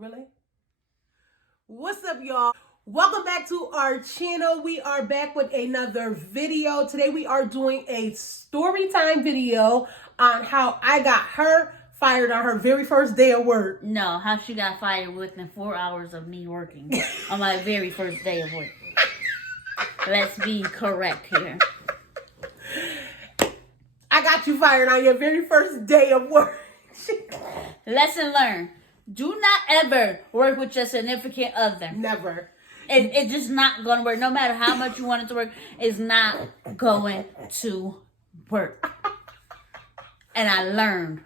Really? What's up, y'all? Welcome back to our channel. We are back with another video. Today we are doing a story time video on how I got her fired on her very first day of work. No, how she got fired within 4 hours of me working on my very first day of work. Let's be correct here. I got you fired on your very first day of work. Lesson learned. Do not ever work with your significant other. Never. It's just not going to work. No matter how much you want it to work, it's not going to work. And I learned.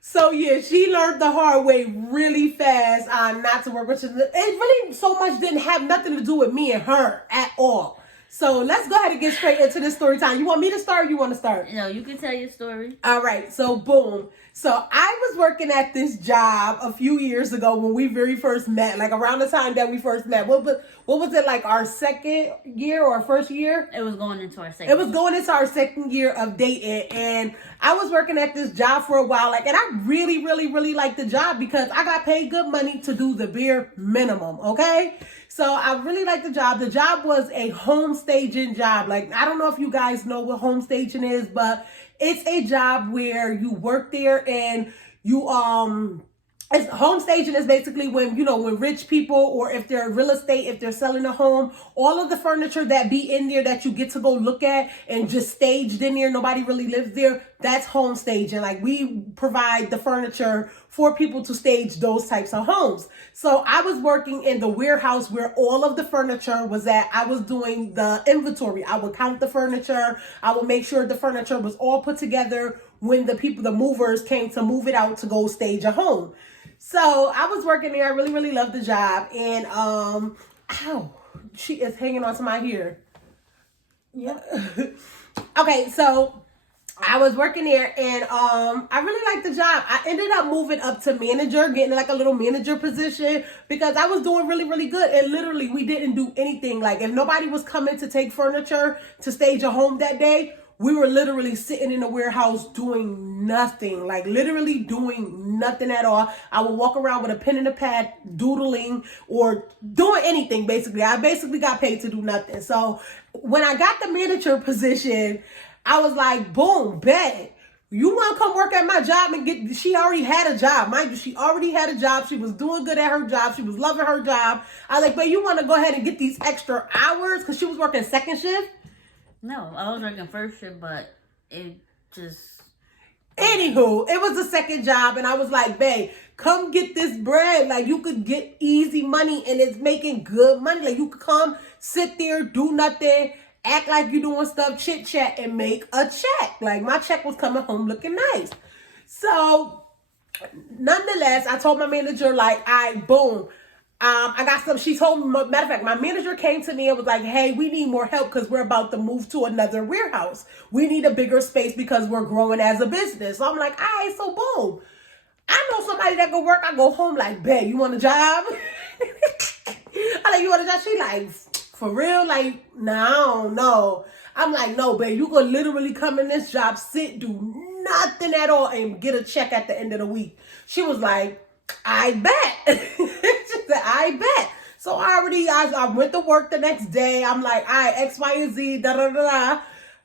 So yeah, she learned the hard way really fast on not to work with her. It really so much didn't have nothing to do with me and her at all. So let's go ahead and get straight into this story time. You want me to start or you want to start? No, you can tell your story. All right, so boom. So I was working at this job a few years ago when we very first met, like around the time that we first met. What was it, like our second year or first year? It was going into our second. It was going into our second year of dating, and I was working at this job for a while, and I really, really, really liked the job because I got paid good money to do the bare minimum, okay? So I really liked the job. The job was a home staging job. Like, I don't know if you guys know what home staging is, but it's a job where you work there and you, it's home staging is basically when, when rich people, or if they're real estate, if they're selling a home, all of the furniture that be in there that you get to go look at and just staged in there, nobody really lives there, that's home staging. Like, we provide the furniture for people to stage those types of homes. So I was working in the warehouse where all of the furniture was at. I was doing the inventory. I would count the furniture. I would make sure the furniture was all put together when the movers came to move it out to go stage a home. So I was working there. I really, really loved the job. And, ow, she is hanging on to my hair. Yeah. Okay, so I was working there and, I really liked the job. I ended up moving up to manager, getting like a little manager position because I was doing really, really good. And literally we didn't do anything. Like, if nobody was coming to take furniture to stage a home that day, we were literally sitting in the warehouse doing nothing, like literally doing nothing at all. I would walk around with a pen and a pad, doodling or doing anything, basically. I basically got paid to do nothing. So when I got the manager position, I was like, boom, bet. You want to come work at my job and get, she already had a job. Mind you, she already had a job. She was doing good at her job. She was loving her job. I was like, but you want to go ahead and get these extra hours? Because she was working second shift. No, I was working first shift, but it just... Anywho, it was a second job, and I was like, babe, come get this bread. Like, you could get easy money, and it's making good money. Like, you could come, sit there, do nothing, act like you're doing stuff, chit-chat, and make a check. Like, my check was coming home looking nice. So, nonetheless, I told my manager, like, boom. I got some, she told me, matter of fact, my manager came to me and was like, hey, we need more help because we're about to move to another warehouse. We need a bigger space because we're growing as a business. So I'm like, all right, so boom. I know somebody that can work. I go home like, babe, you want a job? I like, you want a job? She like, for real? Like, no. I'm like, no, babe, you could literally come in this job, sit, do nothing at all, and get a check at the end of the week. She was like, I bet. She said, I bet. So I went to work the next day. I'm like, all right, X, Y, and Z, da-da-da-da.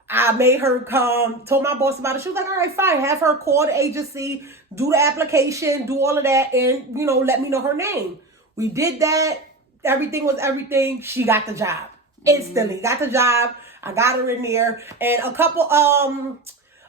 I made her come, told my boss about it. She was like, all right, fine. Have her call the agency, do the application, do all of that, and, let me know her name. We did that. Everything was everything. She got the job. Instantly. Got the job. I got her in there. And a couple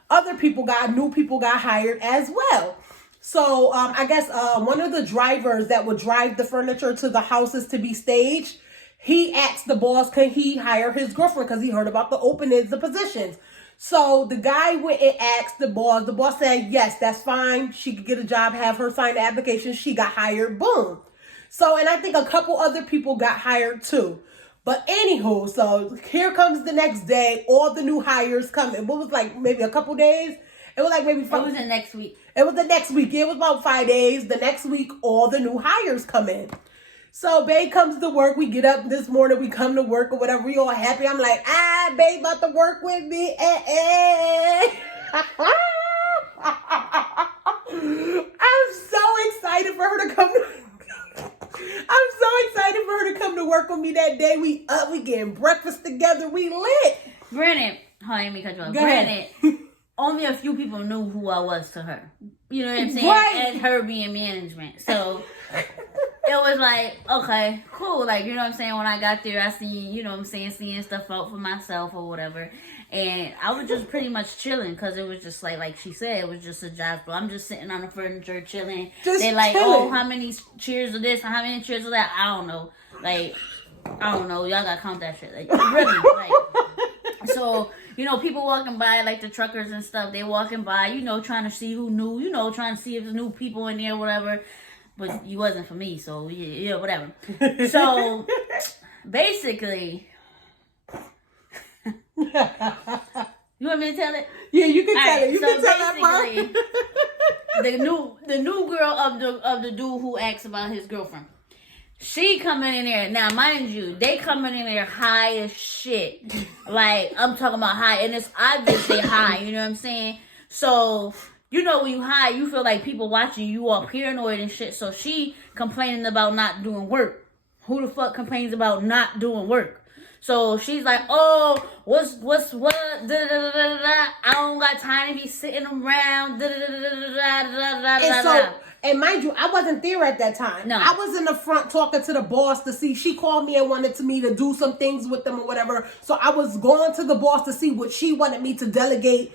other new people got hired as well. So, I guess, one of the drivers that would drive the furniture to the houses to be staged, he asked the boss, can he hire his girlfriend? Because he heard about the openings, the positions. So the guy went and asked the boss. The boss said, yes, that's fine. She could get a job, have her sign the application. She got hired. Boom. So, and I think a couple other people got hired too. But anywho, so here comes the next day. All the new hires come in. What was like maybe a couple days? It was like maybe It was the next week. It was the next week. It was about 5 days. The next week, all the new hires come in. So, babe comes to work. We get up this morning. We come to work or whatever. We all happy. I'm like, babe about to work with me. I'm so excited for her to come. for me that day. We up, we getting breakfast together, we lit. Granted, let me cut you off. Go ahead. Granted, only a few people knew who I was to her. You know what I'm saying? Right. And her being management. So it was like, okay, cool. Like, you know what I'm saying? When I got there, I seen, you know what I'm saying, seeing stuff out for myself or whatever. And I was just pretty much chilling because it was just like she said, it was just a job. So I'm just sitting on the furniture chilling. They're like, oh, how many chairs of this? How many chairs of that? I don't know. Like, I don't know. Y'all got to count that shit. Like, really. Like, so, you know, people walking by, like the truckers and stuff, they walking by, you know, trying to see who knew, you know, trying to see if there's new people in there, whatever. But you wasn't for me, so, yeah, whatever. So, basically... You want me to tell it? Yeah, you can tell right, it. You can tell that part. the new girl of the dude who asks about his girlfriend. She coming in there now, mind you, they coming in there high as shit. Like I'm talking about high, and it's obvious they high. You know what I'm saying? So you know when you high, you feel like people watching you, all paranoid and shit. So she complaining about not doing work. Who the fuck complains about not doing work? So she's like, oh, what? Da, da, da, da, da. I don't got time to be sitting around. Da, da, da, da, da, da, da, And so, and mind you, I wasn't there at that time. No. I was in the front talking to the boss to see. She called me and wanted me to do some things with them or whatever. So I was going to the boss to see what she wanted me to delegate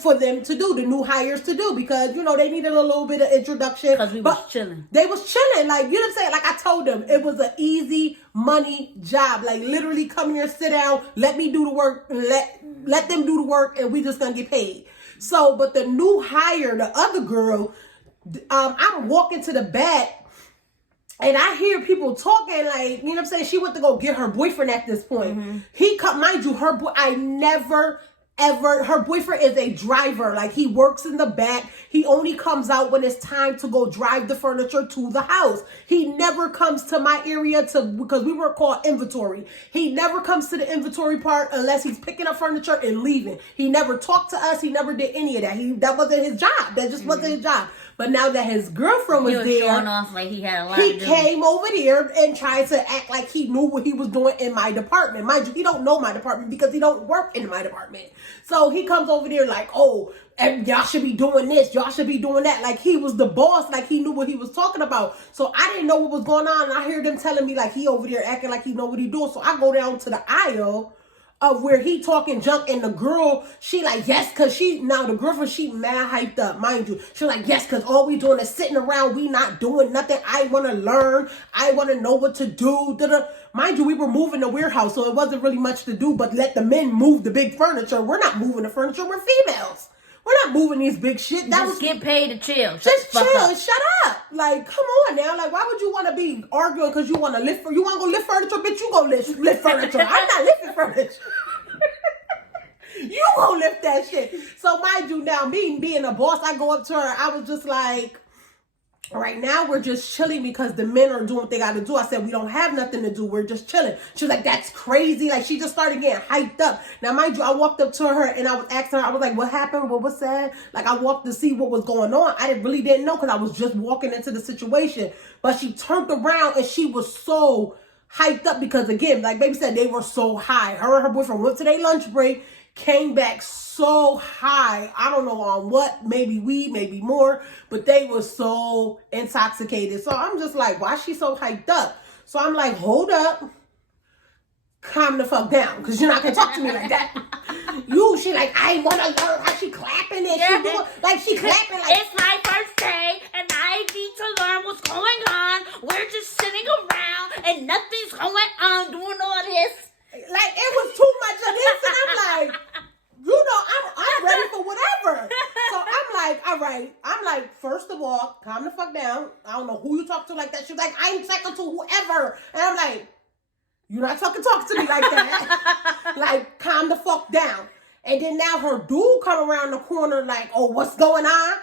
for them to do, the new hires to do, because, you know, they needed a little bit of introduction. Because we was chilling. They was chilling. Like, you know what I'm saying? Like I told them, it was an easy money job. Like, literally come here, sit down, let me do the work, let them do the work, and we just gonna get paid. So, but the new hire, the other girl, I'm walking to the back, and I hear people talking, like, you know what I'm saying? She went to go get her boyfriend at this point. Mm-hmm. He come, mind you, I never ever, her boyfriend is a driver. Like, he works in the back. He only comes out when it's time to go drive the furniture to the house. He never comes to my area because we were called inventory. He never comes to the inventory part unless he's picking up furniture and leaving. He never talked to us. He never did any of that. That wasn't his job. That just wasn't his job. But now that his girlfriend was there, showing off like he had a lot he to do. came over there and tried to act like he knew what he was doing in my department. Mind you, he don't know my department because he don't work in my department. So he comes over there like, oh, and y'all should be doing this, y'all should be doing that. Like he was the boss, like he knew what he was talking about. So I didn't know what was going on. And I heard them telling me like he over there acting like he know what he doing. So I go down to the aisle of where he talking junk, and the girl, she like, yes, because the girlfriend, she mad hyped up, mind you. She like, yes, because all we doing is sitting around, we not doing nothing. I want to learn. I want to know what to do. Da-da. Mind you, we were moving the warehouse, so it wasn't really much to do, but let the men move the big furniture. We're not moving the furniture. We're females. We're not moving these big shit. Get paid to chill. Just chill and shut up. Like, come on now. Like, why would you want to be arguing because you want to lift? You want to go lift furniture? Bitch, you go lift furniture. I'm not lifting furniture. You gonna lift that shit. So mind you, now me being a boss, I go up to her. I was just like, right now we're just chilling because the men are doing what they got to do. I said, we don't have nothing to do. We're just chilling. She was like, that's crazy. Like, she just started getting hyped up. Now, mind you, I walked up to her and I was asking her, I was like, what happened? What was said? Like, I walked to see what was going on. I really didn't know because I was just walking into the situation. But she turned around and she was so hyped up because, again, like baby said, they were so high. Her and her boyfriend went to their lunch break, came back so high. I don't know on what, maybe weed, maybe more, but they were so intoxicated. So I'm just like, why is she so hyped up? So I'm like, hold up, calm the fuck down, because you're not gonna talk to me like that. She like, I want to learn how she clapping and she doing, like she clapping like, it's my first day and I need to learn what's going on. We're just sitting around and nothing's going on doing all this. Like, it was too much of this, and I'm like, you know, I'm ready for whatever. So I'm like, all right. I'm like, first of all, calm the fuck down. I don't know who you talk to like that. She's like, I'm talking to whoever. And I'm like, you're not talking to me like that. Like, calm the fuck down. And then now her dude come around the corner like, oh, what's going on?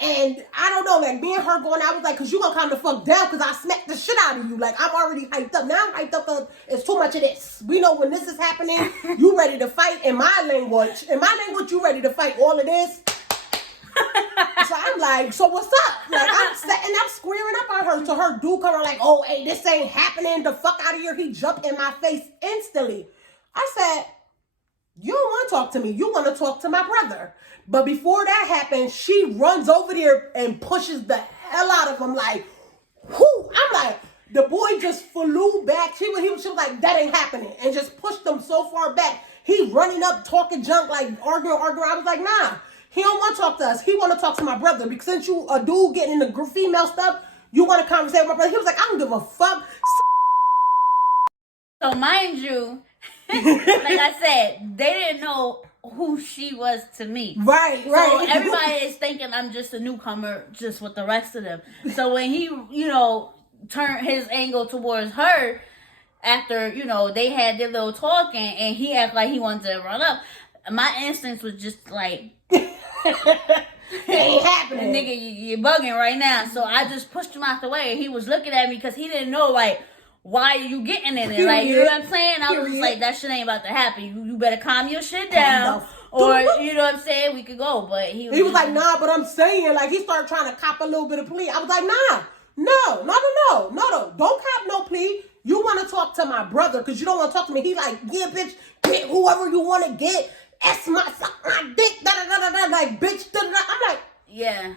And I don't know, like me and her going, I was like, cause you gonna calm the fuck down cause I smacked the shit out of you. Like, I'm already hyped up. Now I'm hyped up cause it's too much of this. We know when this is happening, you ready to fight. In my language, you ready to fight all of this. So I'm like, so what's up? Like, I'm setting up, squaring up on her. So her dude come around like, oh, hey, this ain't happening. The fuck out of here. He jumped in my face instantly. I said, you don't want to talk to me. You want to talk to my brother. But before that happened, she runs over there and pushes the hell out of him. Like, whoo. I'm like, the boy just flew back. She was like, that ain't happening. And just pushed him so far back. He running up, talking junk, like arguing. I was like, nah. He don't want to talk to us. He want to talk to my brother. Because since you a dude getting into female stuff, you want to conversate with my brother. He was like, I don't give a fuck. So mind you, like I said, they didn't know who she was to me. Right. So everybody is thinking I'm just a newcomer just with the rest of them. So when he, turned his angle towards her after, they had their little talking and he acted like he wanted to run up, my instincts was just like, it ain't happening. Nigga, you're bugging right now. So I just pushed him out the way. He was looking at me because he didn't know, like, why are you getting in it? Like, you know what I'm saying? I was just like, that shit ain't about to happen. You better calm your shit down. Or, you know what I'm saying? We could go. But he was like, nah, but I'm saying, like, he started trying to cop a little bit of plea. I was like, nah, no. Don't cop no plea. You want to talk to my brother because you don't want to talk to me. He like, yeah, bitch, get whoever you want to get. That's my dick, da-da-da-da-da, like, bitch, da-da-da. I'm like, yeah.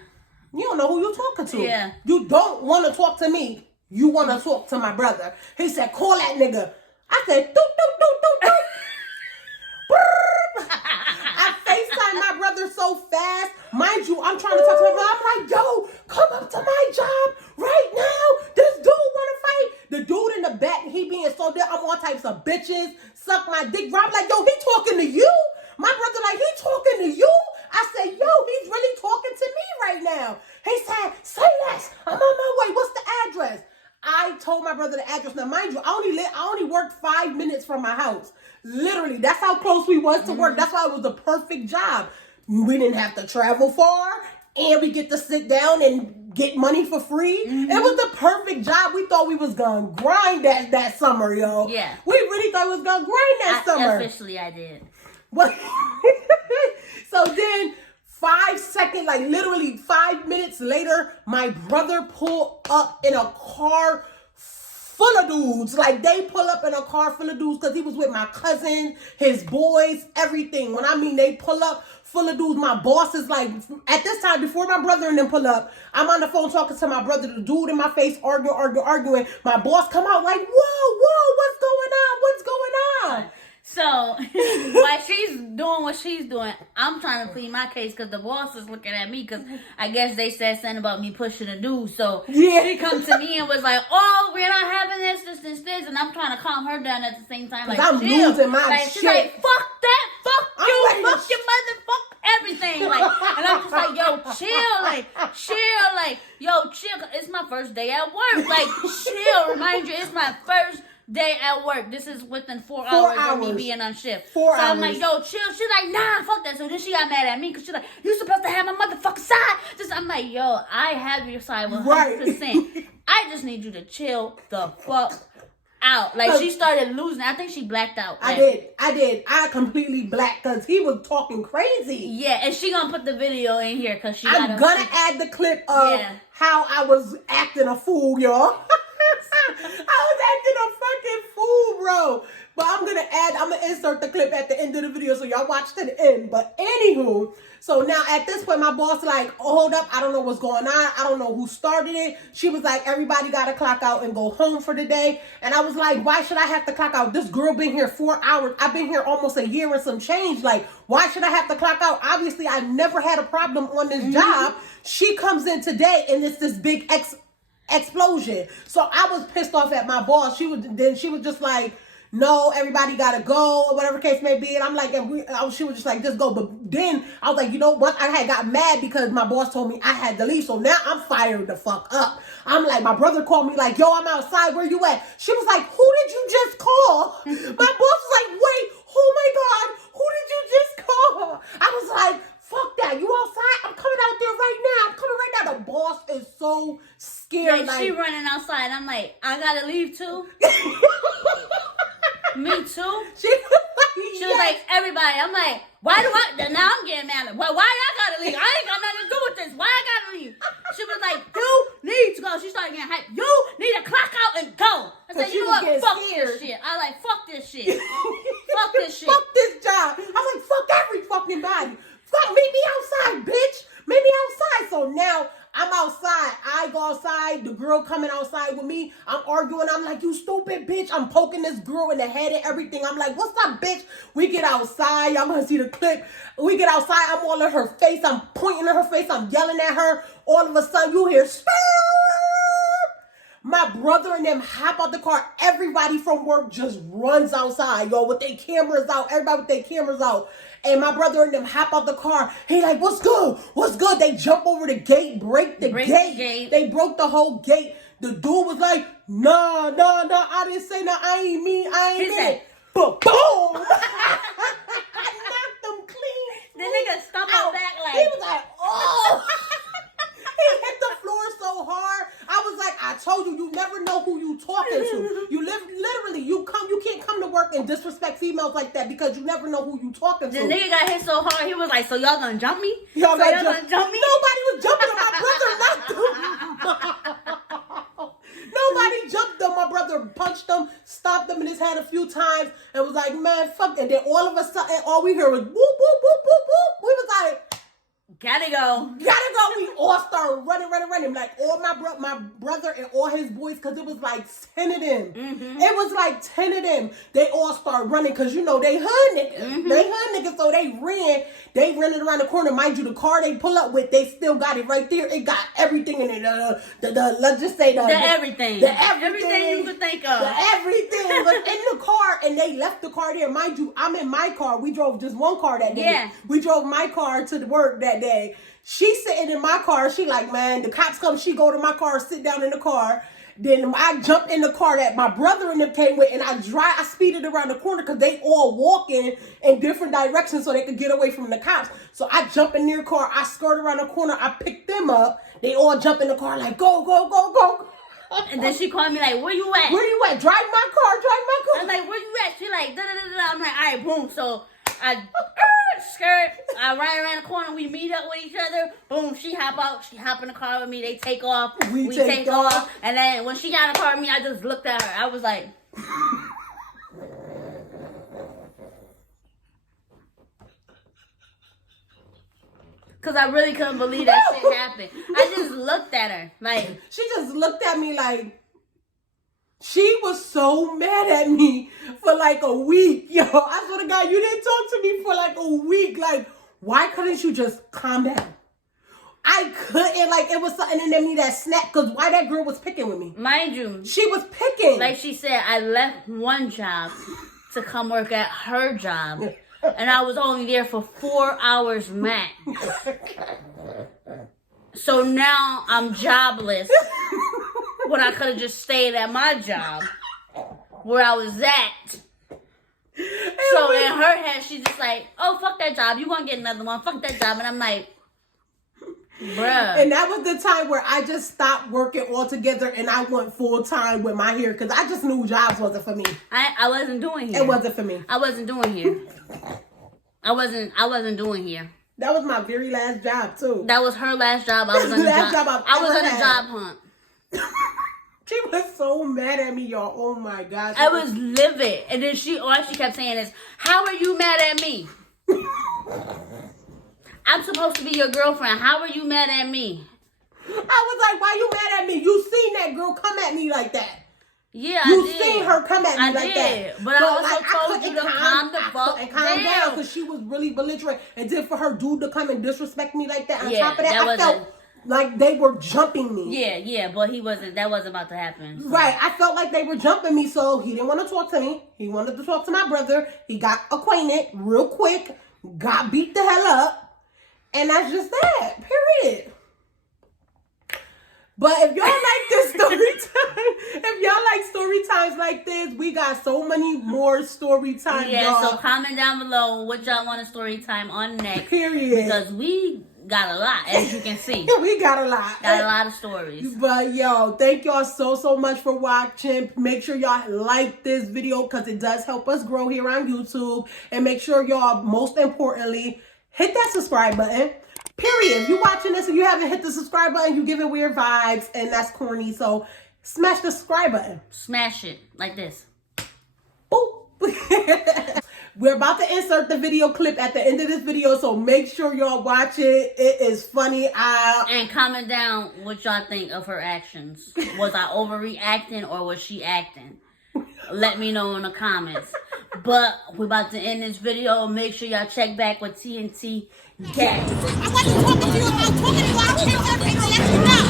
You don't know who you're talking to. Yeah. You don't want to talk to me. You want to talk to my brother. He said, call that nigga. I said, doop, doop, doop, doop, doop. I FaceTime my brother so fast. Mind you, I'm trying to talk to my brother. I'm like, yo, come up to my job right now. This dude want to fight. The dude in the back, he being so there. I'm all types of bitches. Suck my dick. I'm like, yo, he talking to you? My brother like, he talking to you? I said, yo, he's really talking to me right now. He said, say less. I'm on my way. What's the address? I told my brother the address. Now, mind you, I only worked 5 minutes from my house. Literally, that's how close we was to work. That's why it was the perfect job. We didn't have to travel far, and we get to sit down and get money for free. It was the perfect job. We thought we was gonna grind that summer, yo. Yeah. We really thought we was gonna grind that summer. Officially, I did. What? So then 5 seconds, like literally 5 minutes later, my brother pulled up in a car full of dudes. Like, they pull up in a car full of dudes because he was with my cousin, his boys, everything. When I mean they pull up full of dudes, my boss is like, at this time, before my brother and them pull up, I'm on the phone talking to my brother, the dude in my face, arguing. My boss come out like, whoa, what's going on? So, while she's doing what she's doing, I'm trying to plead my case because the boss is looking at me because I guess they said something about me pushing a dude. So, she come to me and was like, oh, we're not having this. And I'm trying to calm her down at the same time. Like, I'm losing my shit. She's like, fuck that, fuck you, fuck your mother, fuck everything. Like, and I'm just like, yo, chill. It's my first day at work. Like, chill. Remind you, it's my first day at work. This is within 4 hours of me being on shift. 4 hours. So I'm like, yo, chill. She's like, nah, fuck that. So then she got mad at me because she's like, you supposed to have my motherfucking side. I'm like, yo, I have your side 100%. Right. I just need you to chill the fuck out. Like, she started losing. I think she blacked out. I did. I completely blacked because he was talking crazy. Yeah, and she gonna put the video in here because I'm gonna add the clip of how I was acting a fool, y'all. I was acting a fucking fool, bro. But I'm gonna insert the clip at the end of the video so y'all watch to the end. But anywho, so now at this point, my boss like, oh, hold up, I don't know what's going on. I don't know who started it. She was like, everybody gotta clock out and go home for the day. And I was like, why should I have to clock out? This girl been here 4 hours. I've been here almost a year and some change. Like, why should I have to clock out? Obviously, I never had a problem on this job. She comes in today and it's this big explosion. So I was pissed off at my boss. She was just like, no, everybody gotta go or whatever case may be. And I'm like, she was just like, just go. But then I was like, you know what? I had got mad because my boss told me I had to leave. So now I'm fired the fuck up. I'm like, my brother called me like, yo, I'm outside. Where you at? She was like, who did you just call? My boss was like, wait, oh my God, who did you just call? I was like, fuck that. You outside? I'm coming out there right now. The boss is so scared. Like, she running outside. I'm like, I gotta leave too? Me too? She was like, everybody. I'm like, Why do I? Now I'm getting mad. Like, why I gotta leave? I ain't got nothing to do with this. Why I gotta leave? She was like, you need to go. She started getting hyped. You need to clock out and go. I said, you know what? Fuck this shit. I like, fuck this shit. Fuck this shit. Fuck this job. I'm like, fuck every fucking body. Fuck, meet me outside, bitch. Meet me outside. So now I'm outside. I go outside. The girl coming outside with me. I'm arguing. I'm like, you stupid bitch. I'm poking this girl in the head and everything. I'm like, what's up, bitch? We get outside. Y'all gonna see the clip. We get outside. I'm all in her face. I'm pointing at her face. I'm yelling at her. All of a sudden, you hear spur. My brother and them hop out the car. Everybody from work just runs outside, yo, with their cameras out. Everybody with their cameras out. And my brother and them hop out the car. He like, what's good? What's good? They jump over the gate, break the gate. They broke the whole gate. The dude was like, nah, I didn't say no. I ain't mean. But boom! I knocked them clean. The nigga stumped out back like. He was like, oh. He hit the floor so hard. I was like, I told you never know who you talking to. You literally, you can't come to work and disrespect females like that because you never know who you talking to. The nigga got hit so hard, he was like, so y'all gonna jump me? Y'all gonna jump me? Nobody was jumping on my brother. Nobody jumped on my brother, punched him, stopped him in his head a few times, and was like, man, fuck. And then all of a sudden, all we heard was whoop, whoop, whoop, whoop, whoop. We was like, gotta go. We all started running. Like all my brother and all his boys, because it was like 10 of them. Mm-hmm. It was like 10 of them. They all started running because, you know, they hood niggas. Mm-hmm. They hood niggas, so they ran. They ran it around the corner. Mind you, the car they pull up with, they still got it right there. It got everything in it. Let's just say everything. Everything you could think of. The everything was in the car, and they left the car there. Mind you, I'm in my car. We drove just one car that day. Yeah. We drove my car to the work that day. She sitting in my car. She like, man, the cops come. She go to my car, sit down in the car. Then I jump in the car that my brother and them came with, and I speeded around the corner because they all walking in different directions so they could get away from the cops. So I jump in their car. I skirt around the corner. I pick them up. They all jump in the car like, go. And then she called me like, where you at? Where you at? Drive my car. I'm like, where you at? She like, da-da-da-da. I'm like, all right, boom. So I skirt. I ride around the corner. We meet up with each other. Boom. She hop out. She hop in the car with me. They take off. We take off. And then when she got in the car with me, I just looked at her. I was like, because I really couldn't believe that shit happened. I just looked at her. Like, she just looked at me like, she was so mad at me for like a week. Yo, I swear to God, you didn't talk to me for like a week. Like, why couldn't you just calm down? I couldn't. Like, it was something in me that snapped because why that girl was picking with me. Mind you. She was picking. Like she said, I left one job to come work at her job. And I was only there for 4 hours max. So now I'm jobless. When I could have just stayed at my job where I was at. So in her head, she's just like, oh, fuck that job. You gonna get another one. Fuck that job. And I'm like, bruh. And that was the time where I just stopped working altogether and I went full time with my hair because I just knew jobs wasn't for me. I wasn't doing here. It wasn't for me. I wasn't doing here. I wasn't doing here. That was my very last job too. That was her last job. I was on a job hunt. She was so mad at me, y'all. Oh my gosh. I was livid. And then all she kept saying is, how are you mad at me? I'm supposed to be your girlfriend. How are you mad at me? I was like, why you mad at me? You seen that girl come at me like that. Yeah, I did. You seen her come at me like that. But I also told you to calm the fuck down. Because she was really belligerent. And then for her dude to come and disrespect me like that. On top of that, I felt like they were jumping me. Yeah, but that wasn't about to happen. So. Right, I felt like they were jumping me, so he didn't want to talk to me. He wanted to talk to my brother. He got acquainted real quick, got beat the hell up, and that's just that, period. But if y'all like this story times like this, we got so many more story times. Yeah, y'all. So comment down below what y'all want a story time on next. Period. Because we got a lot, as you can see. We got a lot. Got a lot of stories. But yo, thank y'all so much for watching. Make sure y'all like this video because it does help us grow here on YouTube. And make sure y'all, most importantly, hit that subscribe button. Period. If you're watching this and you haven't hit the subscribe button, you're giving weird vibes and that's corny. So smash the subscribe button. Smash it like this. Boop. We're about to insert the video clip at the end of this video, so make sure y'all watch it. It is funny. And comment down what y'all think of her actions. Was I overreacting or was she acting? Let me know in the comments. But we're about to end this video. Make sure y'all check back with TNT Gang. I wasn't talking to you about talking to you. I came up here to let you know.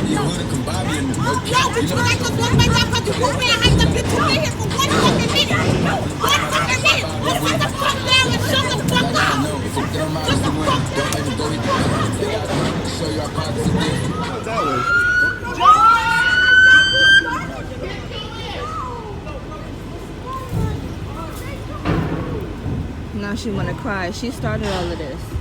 Yo, but you like to walk my dog because you want me to hide the bitch right here for 1 fucking minute. 1 fucking minute. Just sit the fuck down and shut the fuck up. Just the fuck down. Now she wanna cry. She started all of this.